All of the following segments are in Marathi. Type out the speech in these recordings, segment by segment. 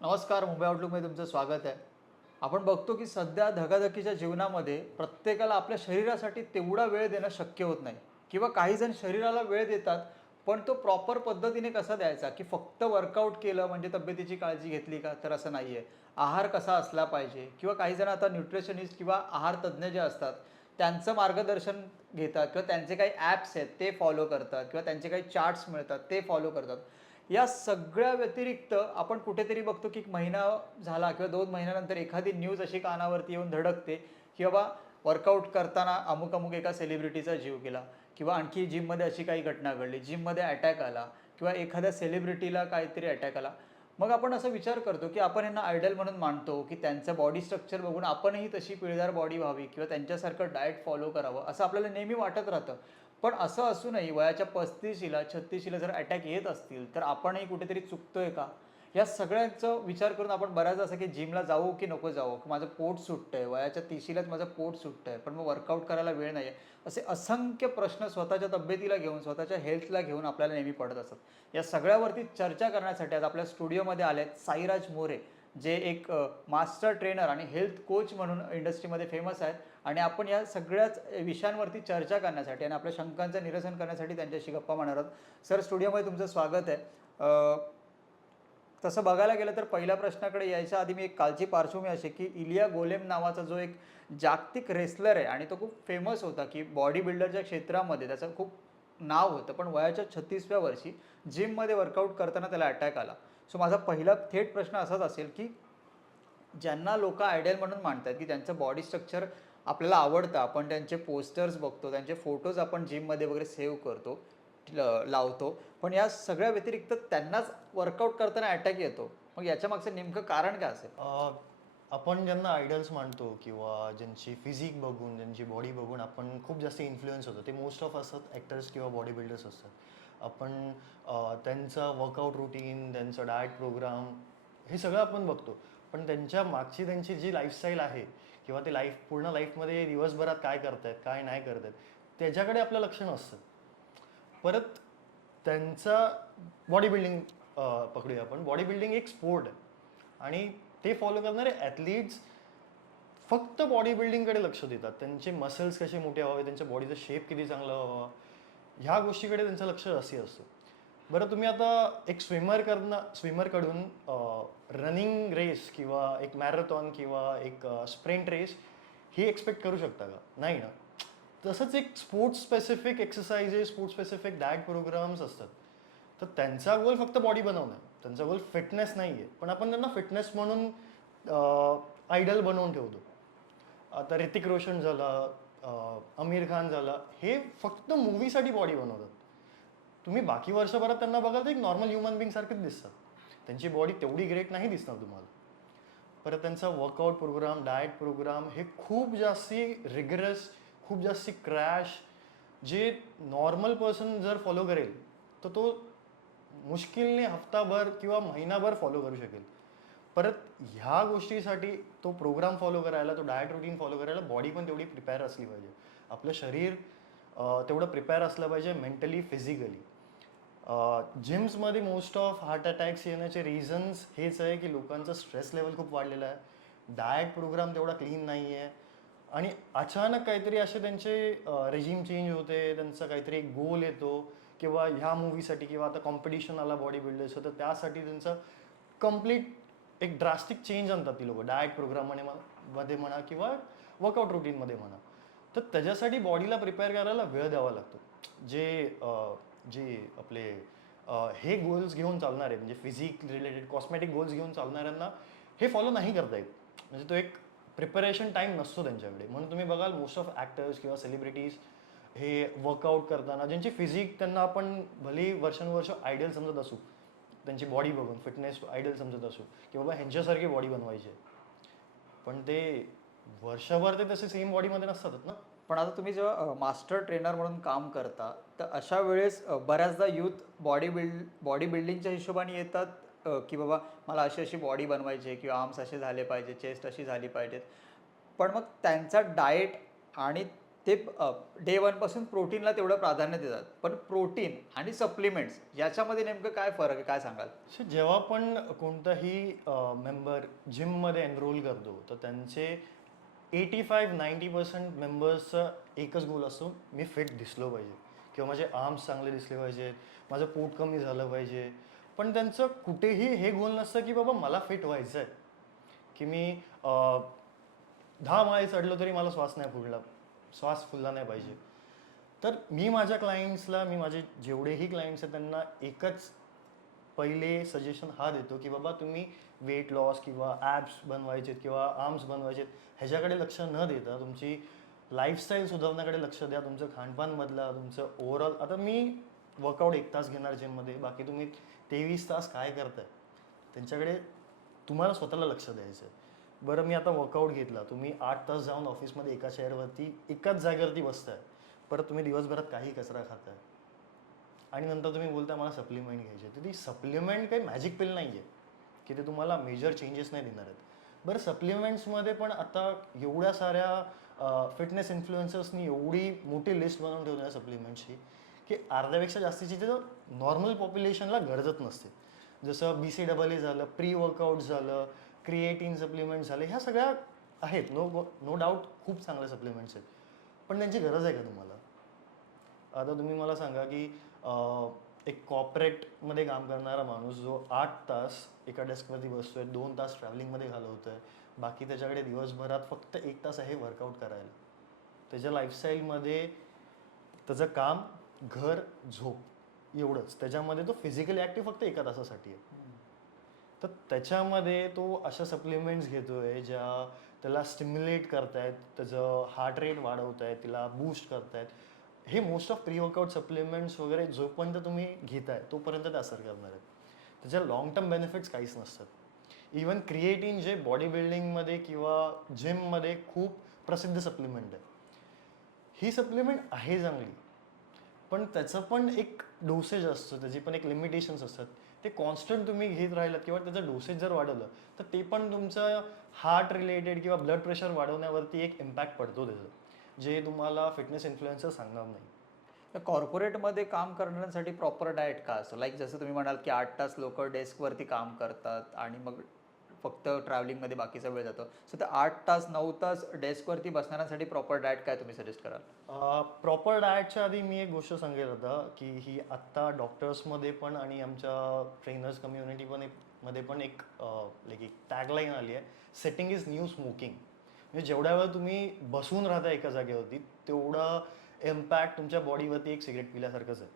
नमस्कार मुंबई आउटलुकमध्ये तुमचं स्वागत आहे. आपण बघतो की सध्या धकाधकीच्या जीवनामध्ये प्रत्येकाला आपल्या शरीरासाठी तेवढा वेळ देणं शक्य होत नाही किंवा काही जण शरीराला वेळ देतात पण तो प्रॉपर पद्धतीने कसा द्यायचा? की फक्त वर्कआउट केलं म्हणजे तब्येतीची काळजी घेतली का? तर असं नाही आहे आहार कसा असला पाहिजे? किंवा काही जण आता न्यूट्रिशनिस्ट किंवा आहार तज्ज्ञ जे असतात त्यांचं मार्गदर्शन घेतात किंवा त्यांचे काही ॲप्स आहेत ते फॉलो करतात किंवा त्यांचे काही चार्ट्स मिळतात ते फॉलो करतात. या सगळ्या व्यतिरिक्त आपण कुठेतरी बघतो की एक महिना झाला किंवा दोन महिन्यानंतर एखादी न्यूज अशी कानावरती येऊन धडकते की बाबा वर्कआउट करताना अमुक अमुक एका सेलिब्रिटीचा जीव गेला किंवा आणखी जिममध्ये अशी काही घटना घडली जिममध्ये अटॅक आला किंवा एखाद्या सेलिब्रिटीला काहीतरी अटॅक आला. मग आपण असा विचार करतो की आपण यांना आयडल म्हणून मानतो की त्यांचं बॉडी स्ट्रक्चर बघून आपणही तशी पिळदार बॉडी व्हावी किंवा त्यांच्यासारखं डाएट फॉलो करावं असं आपल्याला नेहमी वाटत राहतं. पण असं असूनही वयाच्या पस्तीशीला छत्तीशीला जर अटॅक येत असतील तर आपणही कुठेतरी चुकतोय का? या सगळ्यांचं विचार करून आपण बऱ्याचदा असं की जिमला जाऊ की नको जाऊ? की माझं पोट सुटतंय वयाच्या तिशीलाच माझं पोट सुटतंय पण मग वर्कआउट करायला वेळ नाही आहे असे असंख्य प्रश्न स्वतःच्या तब्येतीला घेऊन स्वतःच्या हेल्थला घेऊन आपल्याला नेहमी पडत असतात. या सगळ्यावरती चर्चा करण्यासाठी आज आपल्या स्टुडिओमध्ये आले आहेत साईराज मोरे जे एक मास्टर ट्रेनर आणि हेल्थ कोच म्हणून इंडस्ट्रीमध्ये फेमस आहेत. आणि आपण या सगळ्याच विषयांवरती चर्चा करण्यासाठी आणि आपल्या शंकांचं निरसन करण्यासाठी त्यांच्याशी गप्पा मारणार आहोत. सर स्टुडिओमध्ये तुमचं स्वागत आहे. तसं बघायला गेलं तर पहिल्या प्रश्नाकडे यायच्या आधी मी एक कालची पार्श्वभूमी अशी की इलिया गोलेम नावाचा जो एक जागतिक रेसलर आहे आणि तो खूप फेमस होता की बॉडी बिल्डरच्या क्षेत्रामध्ये त्याचं खूप नाव होतं. पण वयाच्या छत्तीसव्या वर्षी जिममध्ये वर्कआउट करताना त्याला अटॅक आला. सो माझा पहिला थेट प्रश्न असाच असेल की ज्यांना लोक आयडियल म्हणून मानतात की त्यांचं बॉडी स्ट्रक्चर आपल्याला आवडतं. आपण त्यांचे पोस्टर्स बघतो त्यांचे फोटोज आपण जिममध्ये वगैरे सेव्ह करतो लावतो. पण या सगळ्या व्यतिरिक्त त्यांनाच वर्कआउट करताना अटॅक येतो. मग याच्या मागचं नेमकं कारण काय असेल? आपण ज्यांना आयडल्स मानतो किंवा ज्यांची फिजिक बघून ज्यांची बॉडी बघून आपण खूप जास्त इन्फ्लुएन्स होतो. ते मोस्ट ऑफ असतात ॲक्टर्स किंवा बॉडी बिल्डर्स असतात. आपण त्यांचा वर्कआउट रुटीन त्यांचा डाएट प्रोग्राम हे सगळं आपण बघतो. पण त्यांच्या मागची त्यांची जी लाईफस्टाईल आहे किंवा ते लाईफ पूर्ण लाईफमध्ये दिवसभरात काय करतायत काय नाही करतायत त्याच्याकडे आपलं लक्ष नसतं. परत त्यांचा बॉडी बिल्डिंग पकडूया आपण. बॉडी बिल्डिंग एक स्पोर्ट आहे. आणि ते फॉलो करणारे ॲथलीट्स फक्त बॉडी बिल्डिंगकडे लक्ष देतात. त्यांचे मसल्स कसे मोठे व्हावे त्यांच्या बॉडीचा शेप किती चांगला व्हावा ह्या गोष्टीकडे त्यांचं लक्ष जास्ती असतं. बरं तुम्ही आता एक स्विमर करणं स्विमरकडून रनिंग रेस किंवा एक मॅरेथॉन किंवा एक स्प्रिंट रेस ही एक्सपेक्ट करू शकता का? नाही ना? तसंच एक sports specific exercises sports specific diet programs असतात. तर त्यांचा गोल फक्त बॉडी बनवणं आहे. त्यांचा गोल फिटनेस नाही आहे पण आपण त्यांना फिटनेस म्हणून आयडल बनवून ठेवतो. आता ऋतिक रोशन झाला आमिर खान झाला हे फक्त मूवीसाठी बॉडी बनवतात. तुम्ही बाकी वर्षभरात त्यांना बघाल तर एक नॉर्मल ह्युमन बिंग सारखेच दिसतात. त्यांची बॉडी तेवढी ग्रेट नाही दिसणार तुम्हाला. परत त्यांचा वर्कआउट प्रोग्राम डाएट प्रोग्राम हे खूप जास्ती रिगरस खूप जास्ती क्रॅश जे नॉर्मल पर्सन जर फॉलो करेल तर तो मुश्किलने हफ्ताभर किंवा महिनाभर फॉलो करू शकेल. परत ह्या गोष्टीसाठी तो प्रोग्राम फॉलो करायला तो डाएट रुटीन फॉलो करायला बॉडी पण तेवढी प्रिपेअर असली पाहिजे. आपलं शरीर तेवढं प्रिपेअर असलं पाहिजे मेंटली फिजिकली जिम्समध्ये मोस्ट ऑफ हार्ट अटॅक्स येण्याचे रिझन्स हेच आहे की लोकांचं स्ट्रेस लेवल खूप वाढलेलं आहे. डाएट प्रोग्राम तेवढा क्लीन नाही आहे. आणि अचानक काहीतरी असे त्यांचे रेजिम चेंज होते त्यांचा काहीतरी एक गोल येतो किंवा ह्या मूवीसाठी किंवा आता कॉम्पिटिशन आला बॉडी बिल्डर्स तर त्यासाठी त्यांचं कंप्लीट एक ड्रास्टिक चेंज आणतात ती लोक. डाएट प्रोग्राममध्ये मध्ये म्हणा किंवा वर्कआउट रुटीनमध्ये म्हणा. तर त्याच्यासाठी बॉडीला प्रिपेअर करायला वेळ द्यावा लागतो. जे जे आपले हे गोल्स घेऊन चालणारे म्हणजे फिजिक रिलेटेड कॉस्मेटिक गोल्स घेऊन चालणाऱ्यांना हे फॉलो नाही करता येत. म्हणजे तो एक प्रिपरेशन टाईम नसतो त्यांच्याकडे. म्हणून तुम्ही बघाल मोस्ट ऑफ ॲक्टर्स किंवा सेलिब्रिटीज हे वर्कआउट करताना ज्यांची फिजिक त्यांना आपण भलेही वर्षानुवर्ष आयडियल समजत असू त्यांची बॉडी बघून फिटनेस आयडियल समजत असू की बाबा ह्यांच्यासारखी बॉडी बनवायची पण ते वर्षभर ते तसे सेम बॉडीमध्ये नसतात ना? पण आता तुम्ही जेव्हा मास्टर ट्रेनर म्हणून काम करता तर अशा वेळेस बऱ्याचदा यूथ बॉडी बिल्ड बॉडी बिल्डिंगच्या हिशोबाने येतात की बाबा मला अशी अशी बॉडी बनवायची आहे किंवा आर्म्स असे झाले पाहिजे चेस्ट अशी झाली पाहिजेत. पण मग त्यांचा डाएट आणि ते डे वनपासून प्रोटीनला तेवढं प्राधान्य देतात. पण प्रोटीन आणि सप्लिमेंट्स याच्यामध्ये नेमकं काय फरक आहे काय सांगाल? सो जेव्हा पण कोणताही मेंबर जिममध्ये एनरोल करतो तर त्यांचे एटी फाईव्ह नाईन्टी पर्सेंट मेंबर्सचा एकच गोल असतो मी फिट दिसलो पाहिजे. किंवा माझे आर्म्स चांगले दिसले पाहिजेत माझं पोट कमी झालं पाहिजे. पण त्यांचं कुठेही हे गोल नसतं की बाबा मला फिट व्हायचं आहे की मी दहा माळे चढलो तरी मला श्वास नाही फुलला श्वास फुलला नाही पाहिजे. तर मी माझ्या क्लायंट्सला मी माझे जेवढेही क्लायंट्स आहेत त्यांना एकच पहिले सजेशन हा देतो की बाबा तुम्ही वेट लॉस किंवा ॲप्स बनवायचेत किंवा आर्म्स बनवायचेत ह्याच्याकडे लक्ष न देता तुमची लाईफस्टाईल सुधारण्याकडे लक्ष द्या. तुमचं खानपान बदला तुमचं ओव्हरऑल आता मी वर्कआउट एक तास घेणार जिममध्ये बाकी तुम्ही तेवीस तास काय करताय? त्यांच्याकडे तुम्हाला स्वतःला लक्ष द्यायचं आहे. बरं मी आता वर्कआउट घेतला. तुम्ही आठ तास जाऊन ऑफिसमध्ये एका चेअरवरती एकाच जागेवरती बसताय. परत तुम्ही दिवसभरात काही कचरा खाताय. आणि नंतर तुम्ही बोलताय मला सप्लिमेंट घ्यायची तर ती सप्लिमेंट काही मॅजिक पिल नाही आहे की ते तुम्हाला मेजर चेंजेस नाही देणार आहेत. बरं सप्लिमेंट्समध्ये पण आता एवढ्या साऱ्या फिटनेस इन्फ्लुएन्सर्सनी एवढी मोठी लिस्ट बनवून ठेवली आहे सप्लिमेंट्सची की अर्ध्यापेक्षा जास्तीची तर नॉर्मल पॉप्युलेशनला गरजत नसते. जसं बी सी डबल ए झालं प्री वर्कआउट झालं क्रिएटिन सप्लिमेंट झाले ह्या सगळ्या आहेत. नो नो डाऊट खूप चांगल्या सप्लिमेंट्स आहेत. पण त्यांची गरज आहे का तुम्हाला? आता तुम्ही मला सांगा की एक कॉर्पोरेटमध्ये काम करणारा माणूस जो आठ तास एका डेस्कवरती बसतोय दोन तास ट्रॅव्हलिंगमध्ये घालवतोय बाकी त्याच्याकडे दिवसभरात फक्त एक तास आहे वर्कआउट करायला. त्याच्या लाईफस्टाईलमध्ये त्याचं काम घर झोप एवढंच. त्याच्यामध्ये तो फिजिकली ॲक्टिव्ह फक्त एका तासासाठी आहे. तर त्याच्यामध्ये तो अशा सप्लिमेंट्स घेतोय ज्या त्याला स्टिम्युलेट करतायत त्याचं हार्ट रेट वाढवत आहेत तिला बूस्ट करतायत. हे most of pre workout supplements वगैरे जोपर्यंत तुम्ही घेताय तोपर्यंत ते असर करणार आहेत. त्याच्या लॉंग टर्म बेनिफिट्स काहीच नसतात. इवन क्रिएटिन जे बॉडी बिल्डिंगमध्ये किंवा जिममध्ये खूप प्रसिद्ध सप्लिमेंट आहे ही सप्लिमेंट आहे चांगली पण त्याचं पण एक डोसेज असतं त्याची पण एक लिमिटेशन्स असतात. ते कॉन्स्टंट तुम्ही घेत राहिलात किंवा त्याचं डोसेज जर वाढवलं तर ते पण तुमचं हार्ट रिलेटेड किंवा ब्लड प्रेशर वाढवण्यावरती एक इम्पॅक्ट पडतो त्याचं. जे तुम्हाला फिटनेस इन्फ्लुएन्सर सांगणार नाही. तर कॉर्पोरेटमध्ये काम करण्यासाठी प्रॉपर डाएट का असतं लाईक जसं तुम्ही म्हणाल की आठ तास लोक डेस्कवरती काम करतात आणि मग फक्त ट्रॅव्हलिंगमध्ये बाकीचा वेळ जातो. सो तर आठ तास नऊ तास डेस्कवरती बसणाऱ्यांसाठी प्रॉपर डाएट काय तुम्ही सजेस्ट कराल? प्रॉपर डाएटच्या आधी मी एक गोष्ट सांगेल आता की ही आत्ता डॉक्टर्समध्ये पण आणि आमच्या ट्रेनर्स कम्युनिटी पण एक मध्ये पण एक लाईक एक टॅगलाईन आली आहे. सेटिंग इज न्यू स्मोकिंग म्हणजे जेवढ्या वेळ तुम्ही बसून राहता एका जागेवरती तेवढा इम्पॅक्ट तुमच्या बॉडीवरती एक सिगरेट पिल्यासारखंच आहे.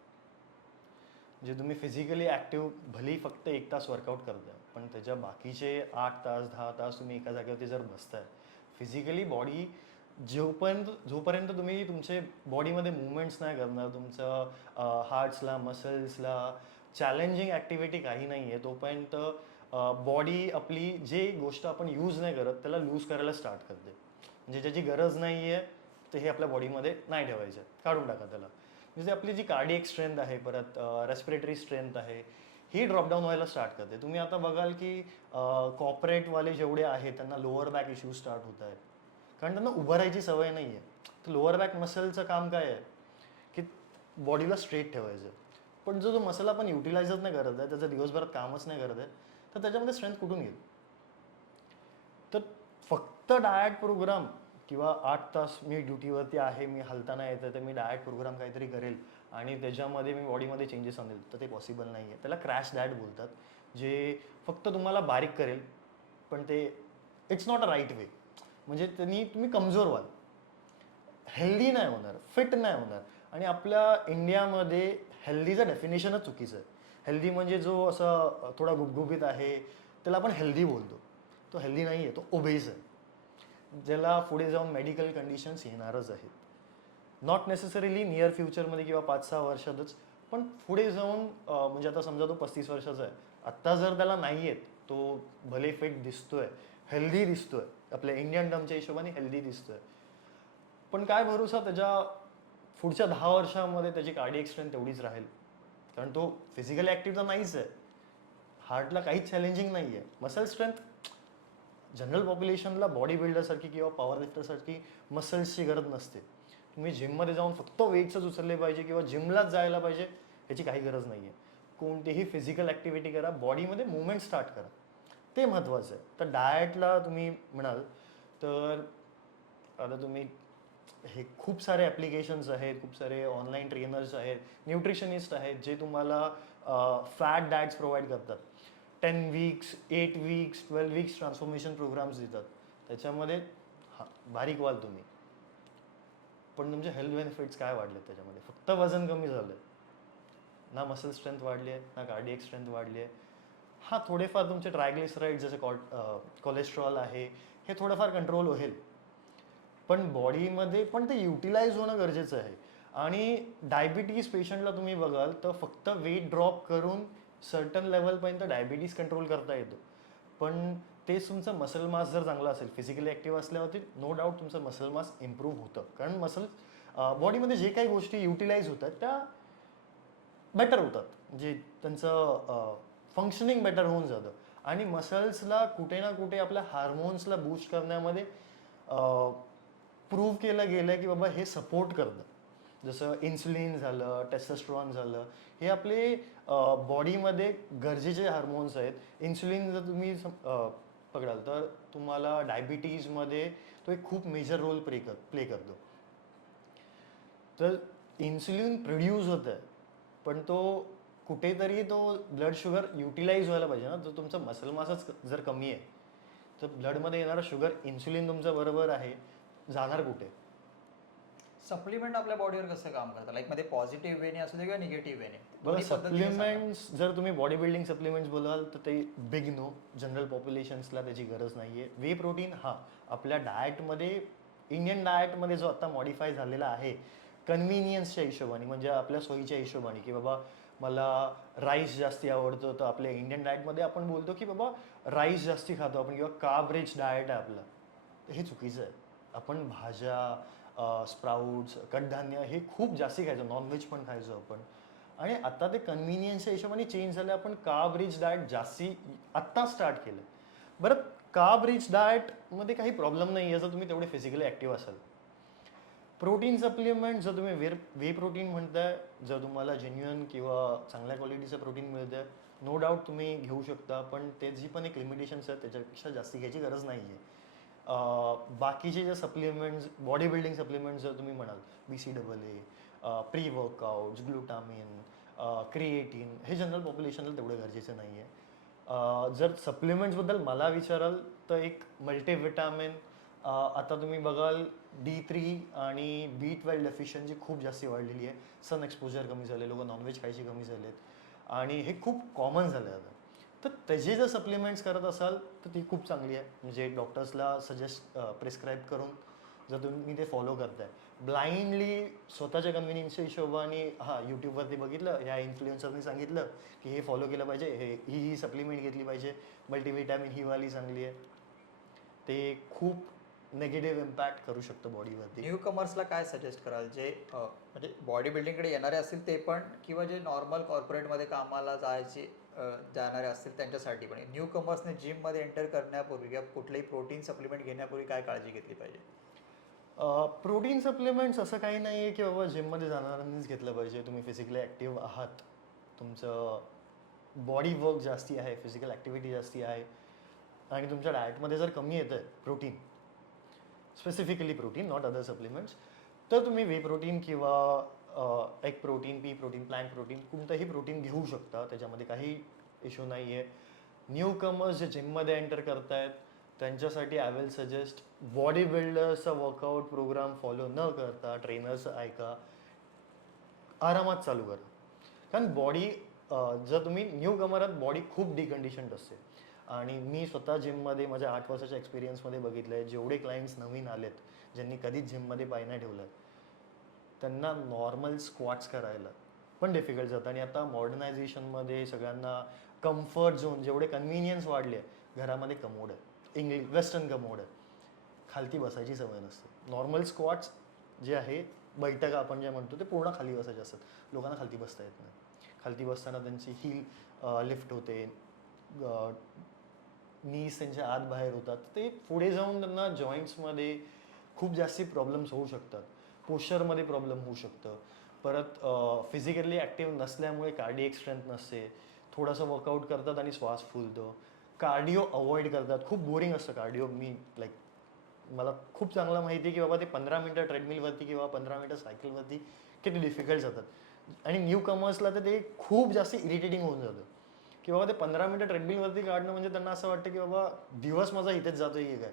जे तुम्ही फिजिकली ॲक्टिव्ह भलेही फक्त एक तास वर्कआउट करताय पण त्याच्या बाकीचे आठ तास दहा तास तुम्ही एका जागेवरती जर बसताय फिजिकली बॉडी जोपर्यंत जोपर्यंत तुम्ही तुमचे बॉडीमध्ये मुवमेंट्स नाही करणार तुमचं हार्ट्सला मसल्सला चॅलेंजिंग ॲक्टिव्हिटी काही नाही आहे तोपर्यंत बॉडी आपली जे गोष्ट आपण यूज नाही करत त्याला लूज करायला स्टार्ट करते. म्हणजे ज्याची गरज नाही आहे ते हे आपल्या बॉडीमध्ये नाही ठेवायचं. काढून टाका त्याला. म्हणजे आपली जी कार्डियक स्ट्रेंथ आहे परत रेस्पिरेटरी स्ट्रेंथ आहे ही ड्रॉपडाऊन व्हायला स्टार्ट करते. तुम्ही आता बघाल की कॉपरेटवाले जेवढे आहेत त्यांना लोअर बॅक इश्यूज स्टार्ट होत आहेत. कारण त्यांना उभं राहायची सवय नाही आहे तर लोअर बॅक मसलचं काम काय आहे? की बॉडीला स्ट्रेट ठेवायचं. पण जो जो मसल आपण युटिलाइजच नाही करत आहे त्याचं दिवसभरात कामच नाही करत आहे तर त्याच्यामध्ये स्ट्रेंथ कुठून घेईल तर फक्त डायट प्रोग्राम किंवा आठ तास मी ड्युटीवरती आहे मी हलताना येतं तर मी डायट प्रोग्राम काहीतरी करेल आणि त्याच्यामध्ये मी बॉडीमध्ये चेंजेस आणेल तर ते पॉसिबल नाही आहे त्याला क्रॅश डायट बोलतात जे फक्त तुम्हाला बारीक करेल पण ते it's not a right way म्हणजे त्यांनी तुम्ही कमजोर व्हाल. हेल्दी नाही होणार फिट नाही होणार. आणि आपल्या इंडियामध्ये हेल्दीचं डेफिनेशनच चुकीचं आहे. हेल्दी म्हणजे जो असं थोडा गुबगुबीत आहे त्याला आपण हेल्दी बोलतो. तो हेल्दी नाही आहे तो ओबेज आहे. ज्याला पुढे जाऊन मेडिकल कंडिशन्स येणारच आहेत. नॉट नेसेसरीली नियर फ्युचरमध्ये किंवा पाच सहा वर्षातच पण पुढे जाऊन म्हणजे आता समजा तो पस्तीस वर्षाचा आहे. आत्ता जर त्याला नाही आहेत तो भले फिट दिसतोय हेल्दी दिसतोय आपल्या इंडियन टर्मच्या हिशोबाने हेल्दी दिसतोय. पण काय भरोसा त्याच्या पुढच्या दहा वर्षामध्ये त्याची कार्डियक स्ट्रेंथ तेवढीच राहील? कारण तो फिजिकली ॲक्टिव्ह तर नाहीच आहे. हार्टला काहीच चॅलेंजिंग नाही आहे मसल स्ट्रेंथ जनरल पॉप्युलेशनला बॉडी बिल्डरसारखी किंवा पॉवर लिफ्टरसारखी मसल्सची गरज नसते. तुम्ही जिममध्ये जाऊन फक्त वेट्सच उचलले पाहिजे किंवा जिमलाच जायला पाहिजे याची काही गरज नाही आहे कोणतीही फिजिकल ॲक्टिव्हिटी करा बॉडीमध्ये मुवमेंट स्टार्ट करा. ते महत्त्वाचं आहे. तर डाएटला तुम्ही म्हणाल तर आता तुम्ही हे खूप सारे ॲप्लिकेशन्स आहेत खूप सारे ऑनलाईन ट्रेनर्स आहेत न्यूट्रिशनिस्ट आहेत जे तुम्हाला फॅट डायट्स प्रोव्हाइड करतात. Ten weeks eight weeks twelve weeks transformation programs देतात. त्याच्यामध्ये हा बारीक व्हाल तुम्ही. पण तुमचे हेल्थ बेनिफिट्स काय वाढले त्याच्यामध्ये? फक्त वजन कमी झालं ना मसल स्ट्रेंथ वाढली आहे ना कार्डियक स्ट्रेंथ वाढली आहे हा थोडेफार तुमचे ट्रायग्लिसराईड जसे कॉ कोलेस्ट्रॉल आहे हे थोडंफार कंट्रोल होईल. पण बॉडीमध्ये पण ते युटिलाइज होणं गरजेचं आहे. आणि डायबिटीज पेशंटला तुम्ही बघाल तर फक्त वेट ड्रॉप करून सर्टन लेवलपर्यंत डायबिटीज कंट्रोल करता येतो. पण तेच तुमचं मसल मास जर चांगला असेल फिजिकली ॲक्टिव्ह असल्यावरती नो डाऊट तुमचं मसल मास इम्प्रूव्ह होतं. कारण मसल बॉडीमध्ये जे काही गोष्टी युटिलाइज होतात त्या बेटर होतात. म्हणजे त्यांचं फंक्शनिंग बेटर होऊन जातं. आणि मसल्सला कुठे ना कुठे आपल्या हार्मोन्सला बूस्ट करण्यामध्ये प्रूव्ह केलं गेलं की बाबा हे सपोर्ट करतं जसं इन्सुलिन झालं टेस्टस्ट्रॉन झालं हे आपले बॉडीमध्ये गरजेचे हार्मोन्स आहेत. इन्सुलिन जर तुम्ही पकडाल तर तुम्हाला डायबिटीजमध्ये तो एक खूप मेजर रोल प्ले कर प्ले करतो. तर इन्सुलिन प्रोड्यूस होतं आहे पण तो कुठेतरी तो ब्लड शुगर युटिलाइज व्हायला पाहिजे ना. तर तुमचा मसल मासच जर कमी आहे तर ब्लडमध्ये येणारा शुगर इन्सुलिन तुमचं बरोबर आहे. जाणार कुठे? सप्लिमेंट आपल्या बॉडीवर कसं काम करतात लाईकमध्ये पॉझिटिव्ह वेने असू दे किंवा निगेटिव्ह वेने बघा सप्लिमेंट्स जर तुम्ही बॉडी बिल्डिंग सप्लिमेंट्स बोलाल तर ते बिग नो जनरल पॉप्युलेशन्सला त्याची गरज नाही आहे वे प्रोटीन हा. आपल्या डाएटमध्ये इंडियन डाएटमध्ये जो आता मॉडिफाय झालेला आहे कन्व्हिनियन्सच्या हिशोबाने म्हणजे आपल्या सोयीच्या हिशोबाने की बाबा मला राईस जास्ती आवडतं तर आपल्या इंडियन डाएटमध्ये आपण बोलतो की बाबा राईस जास्ती खातो आपण किंवा कार्ब रिच डाएट आहे आपलं. हे चुकीचं आहे. आपण भाज्या स्प्राऊट्स कडधान्य हे खूप जास्ती खायचं. नॉनव्हेज पण खायचो आपण. आणि आता ते कन्व्हिनियन्सच्या हिशोबाने चेंज झालं. आपण कार्ब रिच डाएट जास्ती आत्ता स्टार्ट केलं बरं कार्ब रिच डाएटमध्ये काही प्रॉब्लेम नाही आहे जर तुम्ही तेवढे फिजिकली ॲक्टिव्ह असाल. प्रोटीन सप्लिमेंट जर तुम्ही वेर वे प्रोटीन म्हणताय जर तुम्हाला जेन्युअन किंवा चांगल्या क्वालिटीचं प्रोटीन मिळतं नो डाऊट तुम्ही घेऊ शकता. पण त्याची पण एक लिमिटेशन्स आहेत त्याच्यापेक्षा जास्ती घ्यायची गरज नाही आहे बाकीचे जे सप्लिमेंट्स बॉडी बिल्डिंग सप्लिमेंट्स जर तुम्ही म्हणाल B C double A pre workouts glutamine creatine हे जनरल पॉप्युलेशनला तेवढं गरजेचं नाही आहे जर सप्लिमेंट्सबद्दल मला विचाराल तर एक मल्टीविटॅमिन आता तुम्ही बघाल डी थ्री आणि बी ट्वेल्व डेफिशियन्सी खूप जास्ती वाढलेली आहे. सन एक्सपोजर कमी झाले लोक नॉनव्हेज खायचे कमी झालेत. आणि हे खूप कॉमन झालं आहे आता. तर त्याचे जर सप्लिमेंट्स करत असाल तर ती खूप चांगली आहे. म्हणजे डॉक्टर्सला सजेस्ट प्रिस्क्राईब करून जर तुम्ही ते फॉलो करताय. ब्लाइंडली स्वतःच्या कन्व्हिनियन्सच्या हिशोबाने हां यूट्यूबवरती बघितलं ह्या इन्फ्लुएन्सरनी सांगितलं की हे फॉलो केलं पाहिजे हे ही ही सप्लिमेंट घेतली पाहिजे. मल्टीविटॅमिन ही वाली चांगली आहे. ते खूप नेगेटिव्ह इम्पॅक्ट करू शकतो बॉडीवरती न्यू कमर्सला काय सजेस्ट कराल? जे म्हणजे बॉडी बिल्डिंगकडे येणारे असतील ते पण किंवा जे नॉर्मल कॉर्पोरेटमध्ये कामाला जायचे जाणारे असतील त्यांच्यासाठी पण. न्यू कमर्सने जिममध्ये एंटर करण्यापूर्वी किंवा कुठलंही प्रोटीन सप्लिमेंट घेण्यापूर्वी काय काळजी घेतली पाहिजे? प्रोटीन सप्लिमेंट्स असं काही नाही आहे की बाबा जिममध्ये जाणाऱ्यांनीच घेतलं पाहिजे. तुम्ही फिजिकली ॲक्टिव्ह आहात. तुमचं बॉडी वर्क जास्ती आहे फिजिकल ॲक्टिव्हिटी जास्ती आहे. आणि तुमच्या डाएटमध्ये जर कमी येतं आहे protein specifically protein not other supplements तर तुम्ही वे प्रोटीन किंवा एक protein pea protein plant protein कोणतंही प्रोटीन घेऊ शकता त्याच्यामध्ये काही इश्यू नाही आहे न्यू कमर्स जे जिममध्ये एंटर करतायत त्यांच्यासाठी आय विल सजेस्ट बॉडी बिल्डर्सचा वर्कआउट प्रोग्राम फॉलो न करता ट्रेनर्सचं ऐका आरामात चालू करा. कारण बॉडी जर तुम्ही न्यू कमरात बॉडी खूप डिकंडिशन्ड असते. आणि मी स्वतः जिममध्ये माझ्या आठ वर्षाच्या एक्सपिरियन्समध्ये बघितलं आहे जेवढे क्लायंट्स नवीन आलेत ज्यांनी कधीच जिममध्ये पाय नाही ठेवलं त्यांना नॉर्मल स्क्वॉट्स करायला पण डिफिकल्ट जातं. आणि आता मॉडर्नायझेशनमध्ये सगळ्यांना कम्फर्ट झोन जेवढे कन्व्हिनियन्स वाढले घरामध्ये कमोड आहे. इंग्लिश वेस्टर्न कमोड आहे. खालती बसायची सवय नसते. नॉर्मल स्क्वॉट्स जे आहे बैठका आपण जे म्हणतो ते पूर्ण खाली बसायचे असतात. लोकांना खालती बसता येत नाही. खालती बसताना त्यांची हील लिफ्ट होते. नीज त्यांच्या आत बाहेर होतात. ते पुढे जाऊन त्यांना जॉईंट्समध्ये खूप जास्ती प्रॉब्लेम्स होऊ शकतात. पोश्चरमध्ये प्रॉब्लेम होऊ शकतं. परत फिजिकली ॲक्टिव्ह नसल्यामुळे कार्डिएक स्ट्रेंथ नसते. थोडंसं वर्कआउट करतात आणि श्वास फुलतो. कार्डिओ अवॉइड करतात. खूप बोरिंग असतं कार्डिओ. मी लाईक मला खूप चांगलं माहिती आहे की बाबा ते पंधरा मिनटं ट्रेडमिलवरती किंवा पंधरा मिनटं सायकलवरती किती डिफिकल्ट जातात. आणि न्यू कमर्सला तर ते खूप जास्त इरिटेटिंग होऊन जातं. की बाबा ते पंधरा मिनटं ट्रेडमिलवरती काढणं म्हणजे त्यांना असं वाटतं की बाबा दिवस माझा इथेच जातो की काय?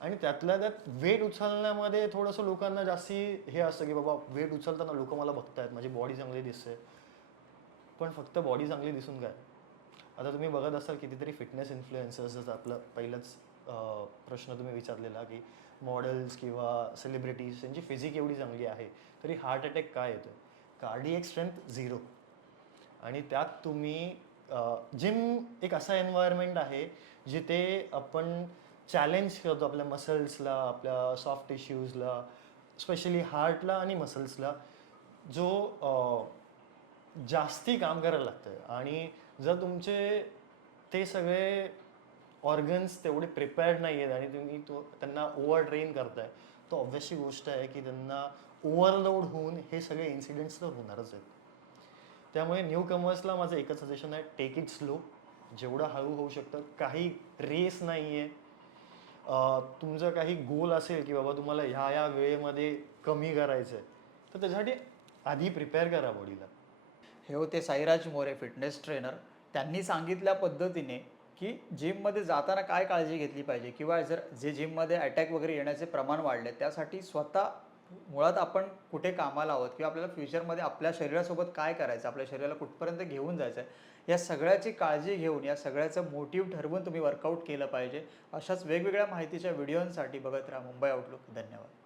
आणि त्यातल्या त्यात वेट उचलण्यामध्ये थोडंसं लोकांना जास्ती हे असतं की बाबा वेट उचलताना लोक मला बघतायत माझी बॉडी चांगली दिसते. पण फक्त बॉडी चांगली दिसून काय? आता तुम्ही बघत असाल कितीतरी फिटनेस इन्फ्लुएन्सर्स जसं आपलं पहिलंच प्रश्न तुम्ही विचारलेला की मॉडेल्स किंवा सेलिब्रिटीज त्यांची फिजिक एवढी चांगली आहे तरी हार्ट अटॅक काय येतो कार्डियक स्ट्रेंथ झिरो आणि त्यात तुम्ही जिम एक असा एन्व्हायरमेंट आहे जिथे आपण चॅलेंज करतो आपल्या मसल्सला आपल्या सॉफ्ट टिश्यूजला स्पेशली हार्टला आणि मसल्सला जो जास्ती काम करायला लागतं आणि जर तुमचे ते सगळे ऑर्गन्स तेवढे प्रिपेअर्ड नाही आहेत आणि तुम्ही तो त्यांना ओव्हर ट्रेन करताय तर ऑब्व्हियसली गोष्ट आहे की त्यांना ओव्हरलोड होऊन हे सगळे इन्सिडेंट्स तर होणारच आहेत. त्यामुळे न्यू कमर्सला माझं एकच सजेशन आहे टेक इट स्लो जेवढं हळू होऊ शकतं काही रेस नाही आहे तुमचं काही गोल असेल की बाबा तुम्हाला ह्या या वेळेमध्ये कमी करायचं आहे तर त्याच्यासाठी आधी प्रिपेअर करा बॉडीला हे होते साईराज मोरे फिटनेस ट्रेनर त्यांनी सांगितल्या पद्धतीने की जिममध्ये जाताना काय काळजी घेतली पाहिजे किंवा जर जे जिममध्ये अटॅक वगैरे येण्याचे प्रमाण वाढले त्यासाठी स्वतः मुळात आपण कुठे कामाला आहोत किंवा आपल्याला फ्युचरमध्ये आपल्या शरीरासोबत काय करायचं आपल्या शरीराला कुठपर्यंत घेऊन जायचं आहे या सगळ्याची काळजी घेऊन या सगळ्याचं मोटिव्ह ठरवून तुम्ही वर्कआउट केलं पाहिजे. अशाच वेगवेगळ्या माहितीच्या व्हिडिओंसाठी बघत राहा मुंबई आउटलुक धन्यवाद.